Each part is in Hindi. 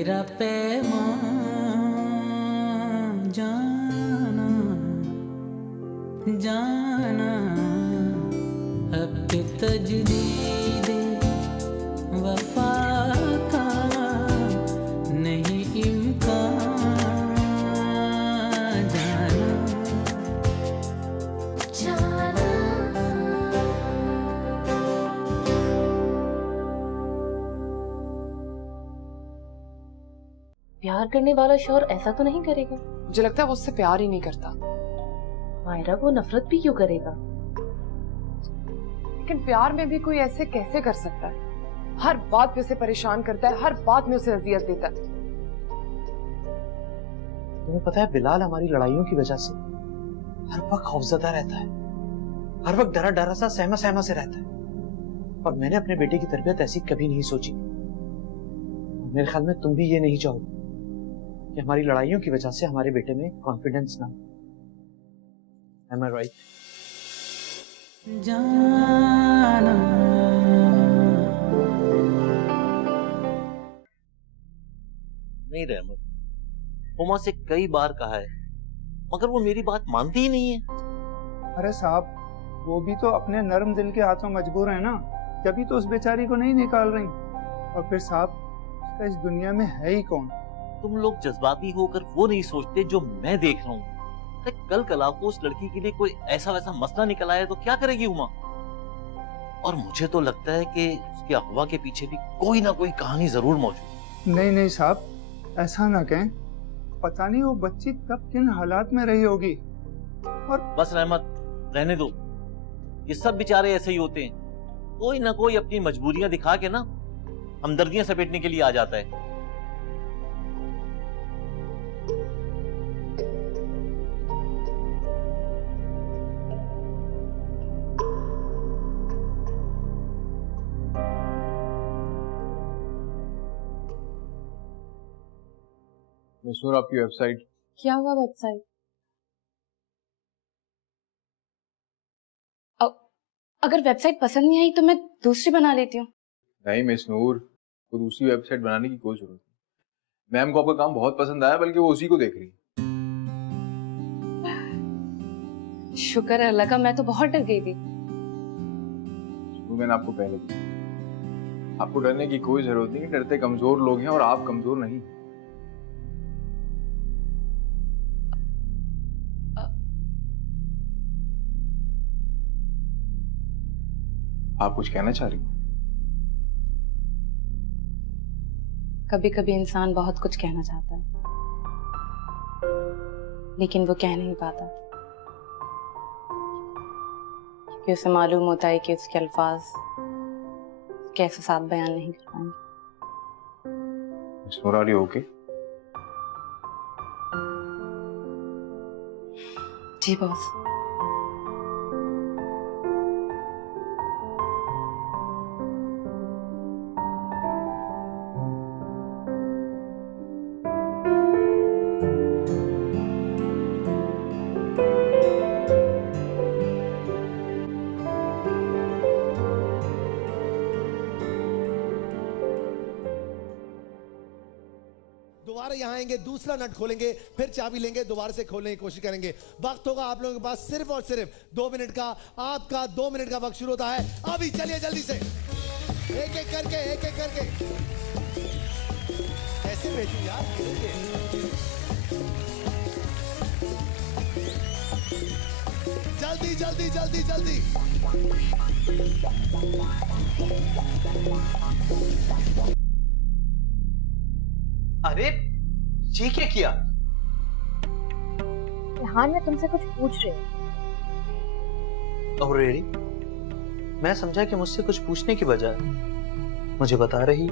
तेरा पैमान जाना जाना अब के तजदीद वफा का नहीं इम्कान जाना जाना। प्यार करने वाला शौहर ऐसा तो नहीं करेगा। मुझे लगता है वो उससे प्यार ही नहीं करता। मायरा वो नफरत भी क्यों करेगा? लेकिन प्यार में भी कोई ऐसे कैसे कर सकता है? हर बात पे उसे परेशान करता है, हर बात में उसे अजियत देता है। तुम्हें पता है बिलाल हमारी लड़ाइयों की वजह से हर वक्त खौफजदा रहता है, हर वक्त डरा डरा सा सहमा सहमा से रहता है। और मैंने अपने बेटे की तरबियत ऐसी कभी नहीं सोची। मेरे ख्याल में तुम भी ये नहीं चाहोगे कि हमारी लड़ाइयों की वजह से हमारे बेटे में कॉन्फिडेंस ना हो। Am I right? जाना नहीं रहमत, हुमा से कई बार कहा है मगर वो मेरी बात मानती ही नहीं है। अरे साहब, वो भी तो अपने नर्म दिल के हाथों मजबूर है ना, तभी तो उस बेचारी को नहीं निकाल रही। और फिर साहब, उसका इस दुनिया में है ही कौन? तुम लोग जज्बाती होकर वो नहीं सोचते जो मैं देख रहा हूँ। अरे कल कला को उस लड़की के लिए कोई ऐसा वैसा मसला निकल आया तो क्या करेगी हुमा? और मुझे तो लगता है कि उसके अगवा के पीछे भी कोई ना कोई कहानी जरूर मौजूद। नहीं नहीं साहब, ऐसा ना कहें। पता नहीं वो बच्ची कब किन हालात में रही होगी। और बस रहमत, रहने दो। ये सब बेचारे ऐसे ही होते हैं, कोई ना कोई अपनी मजबूरियां दिखा के ना हमदर्दियां समेटने के लिए आ जाता है। मिसनूर, आपकी वेबसाइट। क्या हुआ वेबसाइट? अगर वेबसाइट पसंद नहीं आई तो मैं दूसरी बना लेती हूँ। नहीं मिसनूर, को दूसरी वेबसाइट बनाने की कोई जरूरत नहीं। मैम को आपका काम बहुत पसंद आया, बल्कि वो उसी को देख रही है। शुक्र है अल्लाह का, मैं तो बहुत डर गई थी। मैंने आपको पहले कहा, आपको डरने की कोई जरूरत नहीं। डरते कमजोर लोग हैं और आप कमजोर नहीं। आप कुछ कहना चाह रही हो? कभी कभी इंसान बहुत कुछ कहना चाहता है लेकिन वो कह नहीं पाता, क्योंकि उसे मालूम होता है कि उसके अल्फाज कैसे साथ बयान नहीं कर पाएंगे। मिसनूर, are you okay? Ji boss. दोबारा यहाँ आएंगे, दूसरा नट खोलेंगे, फिर चाबी लेंगे, दोबारा से खोलने की कोशिश करेंगे। वक्त होगा आप लोगों के पास सिर्फ और सिर्फ 2 मिनट का। आपका 2 मिनट का वक्त शुरू होता है अभी। चलिए जल्दी से, एक एक करके कैसे भेजूं यार? जल्दी जल्दी जल्दी जल्दी। अरे ये क्या किया? रेहान, मैं तुमसे कुछ पूछ रही हूँ। Oh really? मैं समझा कि मुझसे कुछ पूछने की बजाय मुझे बता रही।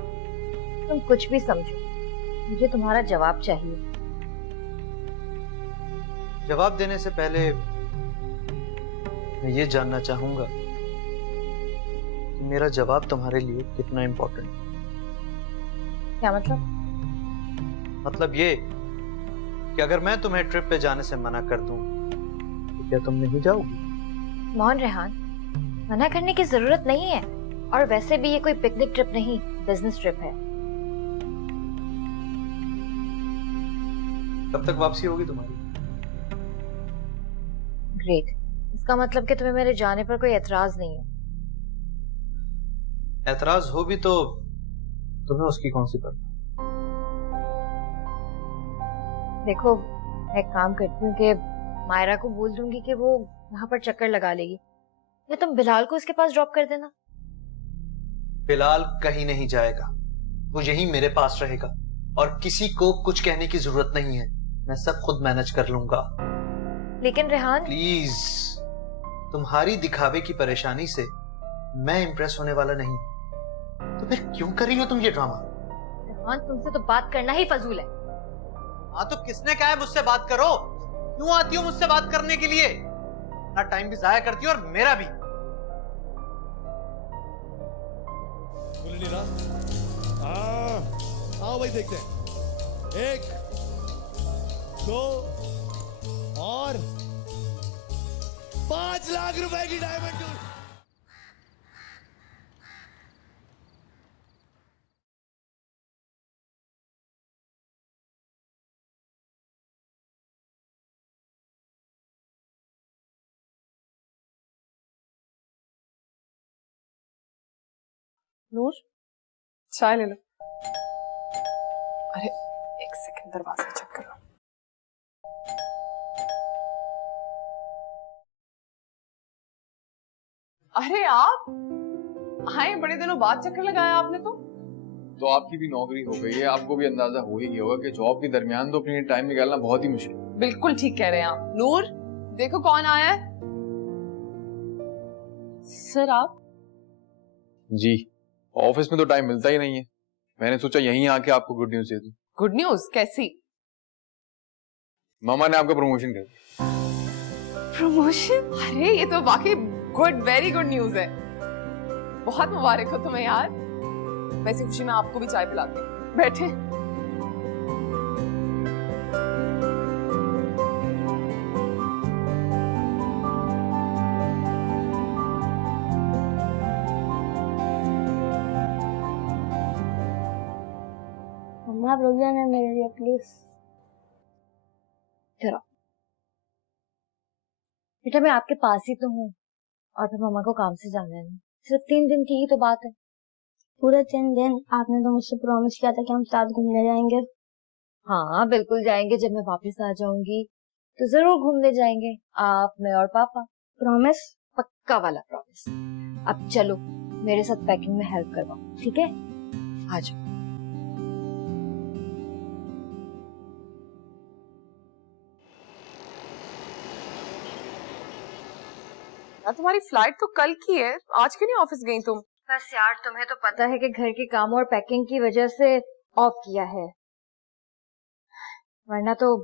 तुम कुछ भी समझो, मुझे तुम्हारा जवाब चाहिए। जवाब देने से पहले मैं ये जानना चाहूंगा कि मेरा जवाब तुम्हारे लिए कितना इम्पोर्टेंट है। क्या मतलब? मतलब ये कि अगर मैं तुम्हें ट्रिप पे जाने से मना कर दूं तो क्या तुम नहीं जाओगी? मोहन रेहान, मना करने की जरूरत नहीं है। और वैसे भी ये कोई पिकनिक ट्रिप नहीं, बिजनेस ट्रिप है। कब तक वापसी होगी तुम्हारी? ग्रेट, इसका मतलब कि तुम्हें मेरे जाने पर कोई एतराज नहीं है। एतराज हो भी तो तुम्हें उसकी कौन सी परवाह? देखो, मैं एक काम करती हूँ कि मायरा को बोल दूंगी कि वो यहाँ पर चक्कर लगा लेगी, या तुम बिलाल को उसके पास ड्रॉप कर देना। बिलाल कहीं नहीं जाएगा, वो यहीं मेरे पास रहेगा और किसी को कुछ कहने की जरूरत नहीं है। मैं सब खुद मैनेज कर लूंगा। लेकिन रेहान, प्लीज, तुम्हारी दिखावे की परेशानी से मैं इंप्रेस होने वाला नहीं। तो फिर क्यों कर रही हो तुम ये ड्रामा? रेहान, तुमसे तो बात करना ही फजूल है। हाँ तो किसने कहा है मुझसे बात करो? क्यों आती हो मुझसे बात करने के लिए? ना टाइम भी जाया करती हो और मेरा भी। बोले नहीं रहा। आओ भाई देखते हैं। 1 2 और 5 लाख रुपए की डायमंड टूर। नूर, चाय ले लो। अरे एक सेकंड, दरवाजा चेक करो। अरे आप आए, बड़े दिनों बाद चक्कर लगाया आपने तो आपकी भी नौकरी हो गई है, आपको भी अंदाजा हो ही गया होगा कि जॉब के दरमियान तो अपने लिए टाइम निकालना बहुत ही मुश्किल है। बिल्कुल ठीक कह रहे हैं आप। नूर, देखो कौन आया है। सर आप? जी, ऑफिस में तो टाइम मिलता ही नहीं है, मैंने सोचा यहीं आके आपको गुड न्यूज दे दूं। गुड न्यूज कैसी? मामा ने आपका प्रमोशन कर दिया। प्रमोशन? अरे ये तो वाकई गुड, वेरी गुड न्यूज है। बहुत मुबारक हो तुम्हें यार। वैसे खुशी में आपको भी चाय पिलाती हूँ, बैठे। मम्मा, आप रुक जाना मेरे लिए प्लीज। चलो बेटा, मैं आपके पास ही तो हूँ, और फिर मम्मा को काम से जाना है। सिर्फ 3 दिन की ही तो बात है। पूरे 3 दिन? आपने तो मुझसे प्रॉमिस किया था कि हम साथ घूमने जाएंगे। हाँ बिल्कुल जाएंगे, जब मैं वापस आ जाऊंगी तो जरूर घूमने जाएंगे, आप, मैं और पापा। प्रॉमिस? पक्का वाला प्रॉमिस। अब चलो मेरे साथ पैकिंग में हेल्प करवाओ, ठीक है? आ जाओ। तुम्हारी फ्लाइट तो कल की है, आज क्यों नहीं ऑफिस गई तुम? बस यार, तुम्हें तो पता है कि घर के काम और पैकिंग की वजह से ऑफ किया है, वरना तो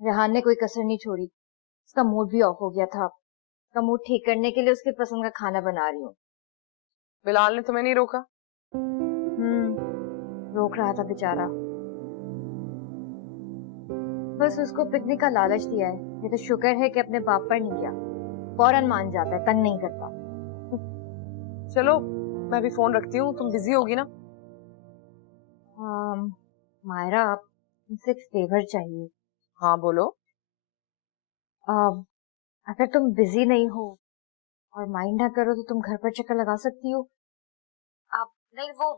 रेहान ने कोई कसर नहीं छोड़ी। उसका मूड भी ऑफ हो गया था, उसका मूड ठीक करने के लिए उसकी पसंद का खाना बना रही हूँ। बिलाल ने तुम्हें नहीं रोका? रोक रहा था बेचारा, बस उसको पिकनिक का लालच दिया है। ये तो शुक्र है कि अपने बाप पर नहीं किया, फौरन मान जाता है, तंग नहीं करता। चलो मैं भी फोन रखती हूँ, तुम बिजी होगी ना। मायरा, आप मुझसे एक फेवर चाहिए। हाँ बोलो। अगर तुम बिजी नहीं हो और माइंड ना करो तो तुम घर पर चक्कर लगा सकती हो। आप नहीं, वो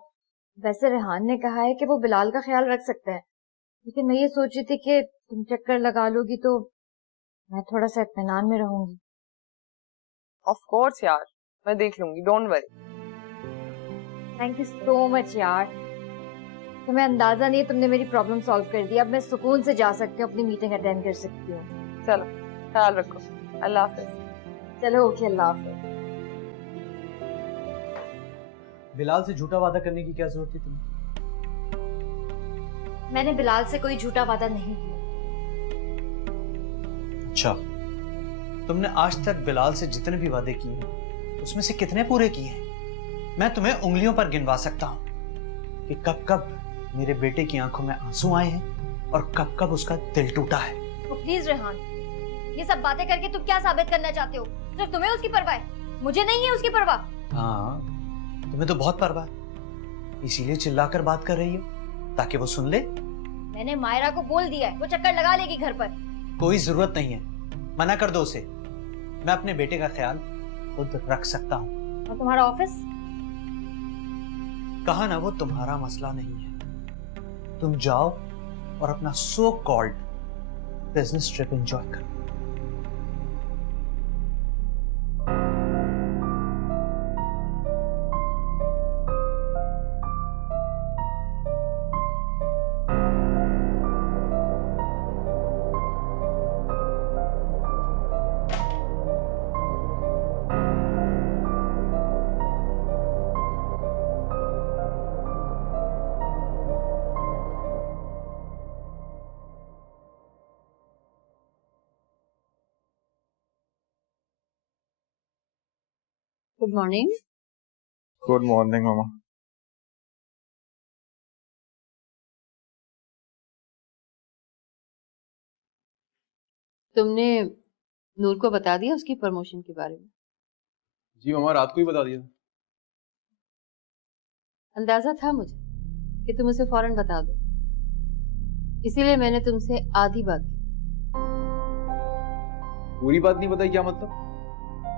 वैसे रेहान ने कहा है कि वो बिलाल का ख्याल रख सकते हैं, लेकिन मैं ये सोच रही थी कि तुम चक्कर लगा लोगी तो मैं थोड़ा सा इत्मीनान में रहूंगी। ऑफ कोर्स यार, मैं देख लूंगी, don't worry. Thank you so much यार, तुम्हें अंदाजा नहीं है, तुमने मेरी प्रॉब्लम सॉल्व कर दी। अब मैं सुकून से जा सकती हूँ, अपनी मीटिंग अटेंड कर सकती हूँ। चलो ख्याल रखो, अल्लाह हाफिज। चलो ओके, अल्लाह हाफिज। बिलाल से झूठा वादा करने की क्या जरूरत थी तुम्हें? मैंने बिलाल से कोई झूठा वादा नहीं किया। अच्छा, तुमने आज तक बिलाल से जितने भी वादे किए हैं उसमें से कितने पूरे किए हैं? मैं तुम्हें उंगलियों पर गिनवा सकता हूं कि कब कब मेरे बेटे की आंखों में आंसू आए हैं और कब कब उसका दिल टूटा है। तो प्लीज रेहान, ये सब बातें करके तुम क्या साबित करना चाहते हो? सिर्फ तुम्हें उसकी परवाह है, मुझे नहीं है उसकी परवाह। हाँ, तुम्हें तो बहुत परवाह है, इसीलिए चिल्लाकर बात कर रही हो ताकि वो सुन ले। मैंने मायरा को बोल दिया है, वो चक्कर लगा लेगी घर पर। कोई जरूरत नहीं है, मना कर दो उसे। मैं अपने बेटे का ख्याल खुद रख सकता हूँ। और तुम्हारा ऑफिस? कहा ना, वो तुम्हारा मसला नहीं है। तुम जाओ और अपना so called business trip enjoy करो। Good morning. गुड मॉर्निंग मामा। तुमने नूर को बता दिया उसकी प्रमोशन के बारे में? जी मामा, रात को ही बता दिया। अंदाजा था मुझे कि तुम उसे फौरन बता दो, इसीलिए मैंने तुमसे आधी बात की। पूरी बात नहीं बताई? क्या मतलब?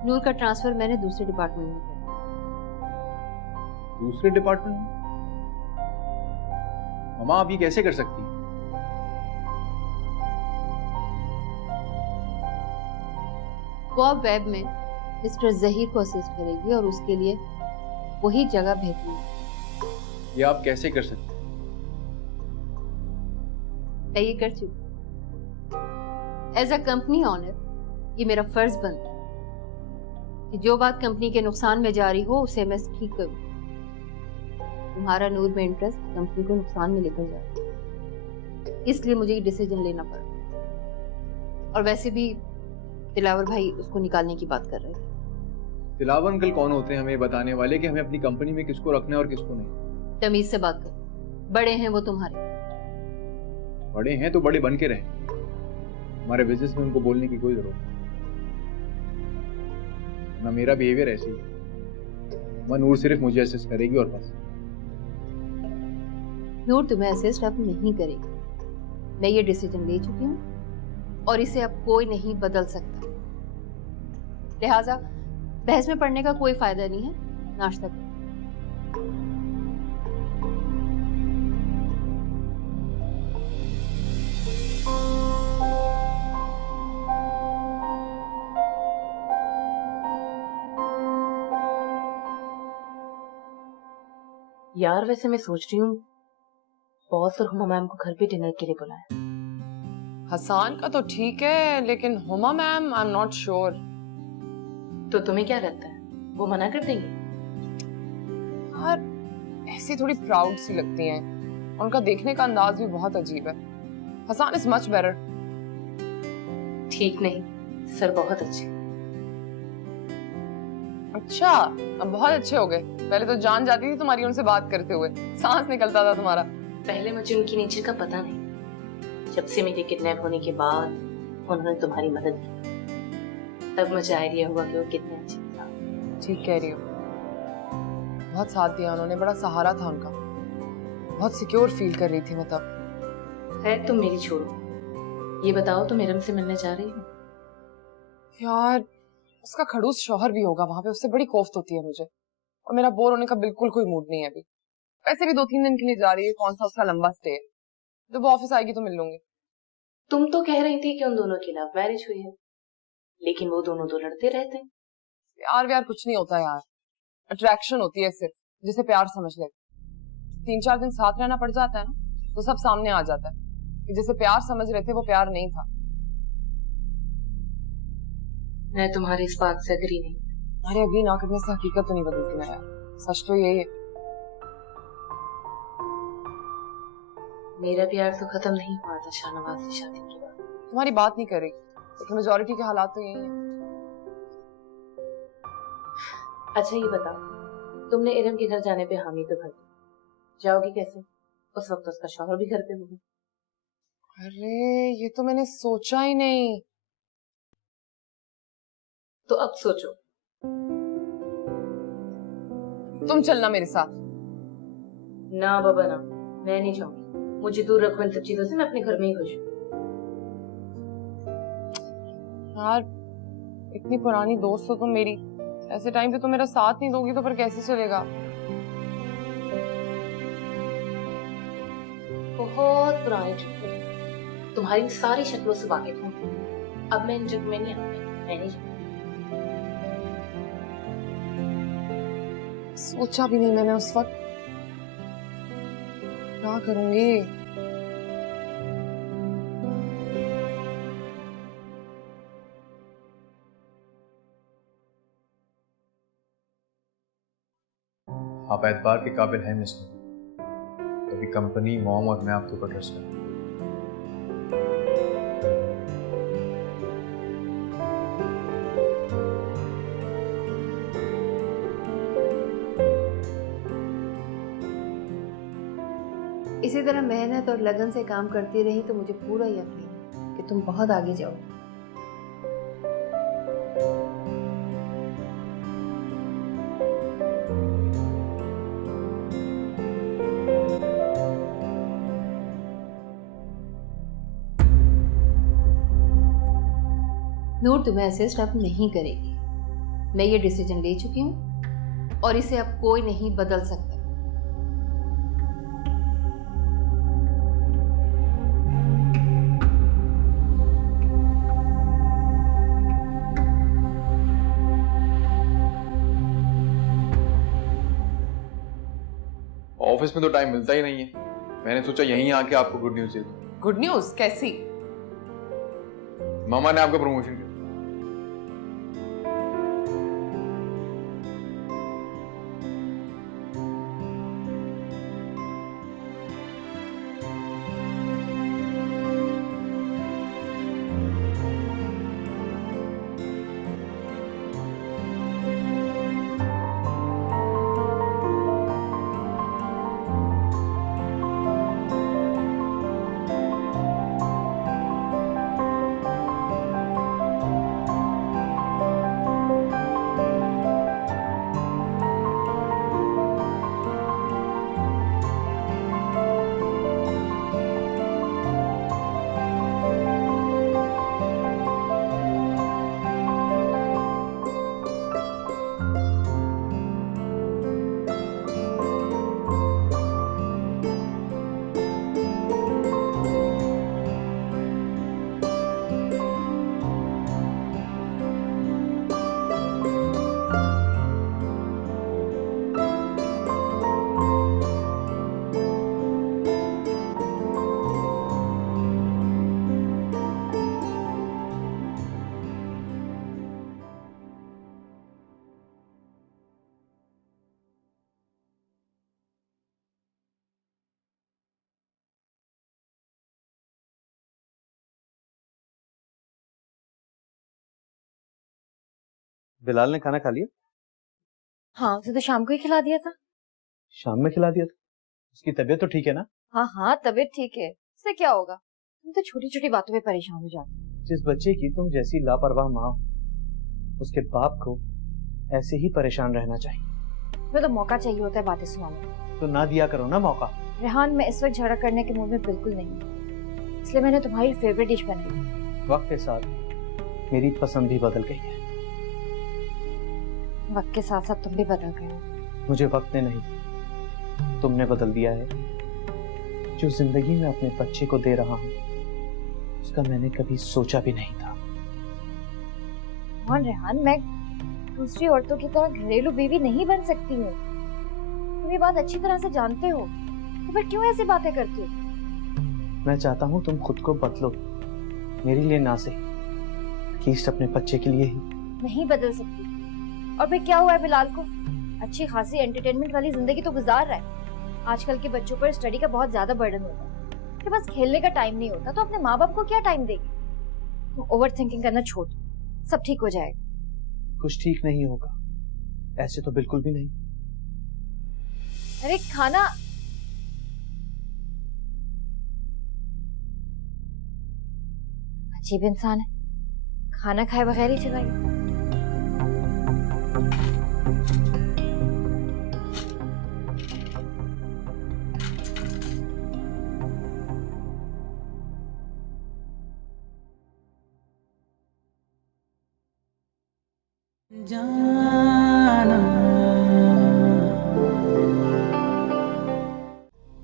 नूर का ट्रांसफर मैंने दूसरे डिपार्टमेंट में किया। दूसरे डिपार्टमेंट में? मामा आप ये कैसे कर सकती हैं? वो अब वेब में मिस्टर जहीर को असिस्ट करेगी और उसके लिए वही जगह बेहतरीन है। ये आप कैसे कर सकते हैं? मैं ये कर चुकी। एज अ कंपनी ऑनर ये मेरा फर्ज बनता है कि जो बात कंपनी के नुकसान में जारी हो उसे मैं ठीक करूं। तुम्हारा नूर में इंटरेस्ट कंपनी को नुकसान में लेकर जा रहा है, इसलिए मुझे ये डिसीजन लेना पड़ा। और वैसे भी दिलावर भाई उसको निकालने की बात कर रहे थे। दिलावर अंकल कौन होते हैं हमें बताने वाले कि हमें अपनी कंपनी में किसको रखना है और किसको नहीं? तमीज से बात करो, बड़े हैं वो तुम्हारे। बड़े हैं तो बड़े बन के रहें। हमारे बिजनेस में उनको बोलने की कोई जरूरत नहीं। ना मेरा बिहेवियर ऐसे ही। नूर सिर्फ मुझे असिस्ट करेगी और बस। नूर तुम्हें असिस्ट अब नहीं करेगी। मैं ये डिसीजन ले चुकी हूँ और इसे अब कोई नहीं बदल सकता। लिहाजा बहस में पड़ने का कोई फायदा नहीं है। नाश्ता करो। यार वैसे मैं सोच रही हूँ बॉस और हुमा मैम को घर पे डिनर के लिए बुलाया। हसान का तो ठीक है, लेकिन Huma ma'am I am not sure. तो तुम्हें क्या लगता है वो मना कर देंगे? यार ऐसी थोड़ी प्राउड सी लगती हैं, उनका देखने का अंदाज भी बहुत अजीब है। हसान इज मच बेटर। ठीक नहीं सर, बहुत अच्छे। अच्छा, अब बहुत अच्छे हो गए। पहले तो जान जाती थी तुम्हारी उनसे बात करते हुए, सांस निकलता था तुम्हारा। पहले मुझे उनकी नेचर का पता नहीं, जब से मेरे किडनैप होने के बाद उन्होंने तुम्हारी मदद की तब मुझे आइडिया हुआ कि वो कितने अच्छे थे। ठीक कह रही हो, बहुत साथ दिया उन्होंने, बड़ा सहारा था उनका। बहुत सिक्योर फील कर रही थी मैं तब। खैर तुम मेरी छोड़ो, ये बताओ तुम इरम से मिलने जा रही हो? यार उसका खड़ूस शौहर भी होगा वहां पे, उससे बड़ी कोफ्त होती है मुझे, और मेरा बोर होने का बिल्कुल कोई मूड नहीं है अभी। वैसे भी 2-3 दिन के लिए जा रही है, कौन सा उसका लंबा स्टे है। जब वो ऑफिस आएगी तो मिल लूंगी। तुम तो कह रही थी कि उन दोनों की लव मैरिज हुई है, लेकिन वो दोनों तो लड़ते रहते हैं। प्यार व्यार कुछ नहीं होता यार, अट्रैक्शन होती है सिर्फ, जिसे प्यार समझ ले। 3-4 दिन साथ रहना पड़ जाता है ना, तो सब सामने आ जाता है कि जिसे प्यार समझ रहे थे वो प्यार नहीं था। मैं तुम्हारी इस बात से अग्री नहीं। अरे अग्री ना करने से हकीकत तो नहीं बदलती ना यार, सच तो यही है। मेरा प्यार तो खत्म नहीं हुआ था शाहनवाज से शादी के बाद। तुम्हारी बात नहीं कर रही, लेकिन मेजॉरिटी के हालात तो यही है। अच्छा ये बताओ, तुमने इरम के घर जाने पे हामी तो भर दी, जाओगी कैसे? उस वक्त उसका शौहर भी घर पे होगा। अरे ये तो मैंने सोचा ही नहीं। तो अब सोचो। तुम चलना मेरे साथ। ना बाबा ना, मैं नहीं जाऊंगी। मुझे दूर रखो इन सब चीजों से, मैं अपने घर में ही खुश हूँ। यार इतनी पुरानी दोस्त हो तुम मेरी, ऐसे टाइम पे तुम मेरा साथ नहीं दोगी तो फिर कैसे चलेगा? बहुत पुरानी ट्रिप पे तुम्हारी सारी शक्लों से वाकिफ हूँ। अब मैं इन जुग में नहीं आऊंगी, मैं नहीं जाऊंगी। सोचा भी नहीं मैंने उस वक्त, क्या करूंगी? आप एतबार के काबिल हैं मिस नूर, तभी कंपनी, मॉम और मैं आपके ऊपर ट्रस्ट करता हूं। इसी तरह मेहनत और लगन से काम करती रही तो मुझे पूरा यकीन है कि तुम बहुत आगे जाओगे। नूर तुम्हें असिस्ट अब नहीं करेगी। मैं ये डिसीजन ले चुकी हूँ और इसे अब कोई नहीं बदल सकता। ऑफिस में तो टाइम मिलता ही नहीं है, मैंने सोचा यहीं आके आपको गुड न्यूज दे दूं। गुड न्यूज कैसी? मामा ने आपका प्रमोशन किया। बिलाल ने खाना खा लिया? हाँ, उसे तो शाम को ही खिला दिया था। शाम में खिला दिया था? उसकी तबीयत तो ठीक है ना? हाँ हाँ, तबीयत ठीक है, उससे क्या होगा? तुम तो छोटी छोटी बातों में परेशान हो जाते हो। जिस बच्चे की तुम जैसी लापरवाह माँ हो, उसके बाप को ऐसे ही परेशान रहना चाहिए। तुम्हें तो मौका चाहिए होता है बातें सुनाने, तो ना दिया करो ना मौका। रेहान, मैं इस वक्त झगड़ा करने के मूड में बिल्कुल नहीं हूँ, इसलिए मैंने तुम्हारी फेवरेट डिश बनाई। वक्त के साथ मेरी पसंद भी बदल गई है। वक्त के साथ साथ तुम भी बदल गए हो। मुझे वक्त ने नहीं, तुमने बदल दिया है। जो जिंदगी में अपने बच्चे को दे रहा हूँ, उसका मैंने कभी सोचा भी नहीं था। कौन रेहान, मैं दूसरी औरतों की तरह घरेलू बीवी नहीं बन सकती हूँ। तुम ये बात अच्छी तरह से जानते हो, तो फिर क्यों ऐसी बातें करती हो? मैं चाहता हूँ तुम खुद को बदलो, मेरे लिए ना सही, एटलीस्ट अपने बच्चे के लिए ही। नहीं बदल सकती। और फिर क्या हुआ है बिलाल को? अच्छी खासी एंटरटेनमेंट वाली जिंदगी तो गुजार रहा है। आजकल के बच्चों पर स्टडी का बहुत ज्यादा बर्डन होता है, कि बस खेलने का टाइम नहीं होता, तो अपने माँ बाप को क्या टाइम देगी? तुम ओवर थिंकिंग करना छोड़, सब ठीक हो जाएगा। कुछ ठीक नहीं होगा, ऐसे तो बिल्कुल भी नहीं। अरे खाना, अजीब इंसान है, खाना खाए बगैर ही चला गया। जाना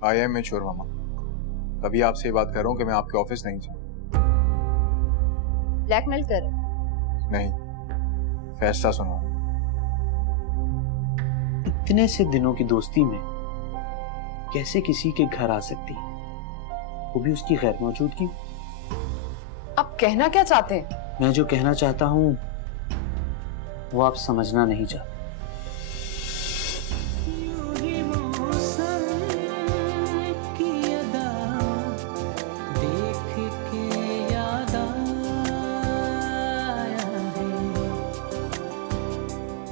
आई एम मेच्योर मामा, तभी आपसे ये बात कर रहा हूँ कि मैं आपके ऑफिस नहीं जाऊँ। ब्लैकमेल कर। नहीं, फैसला सुनो। इतने से दिनों की दोस्ती में कैसे किसी के घर आ सकती है, वो भी उसकी गैर मौजूदगी। आप कहना क्या चाहते हैं? मैं जो कहना चाहता हूँ वो आप समझना नहीं चाहते। यूं ही मौसम की अदा देख के याद आया है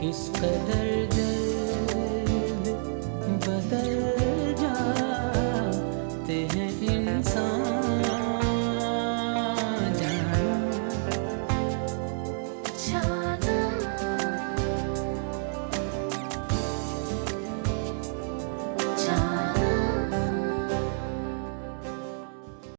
किस कदर जल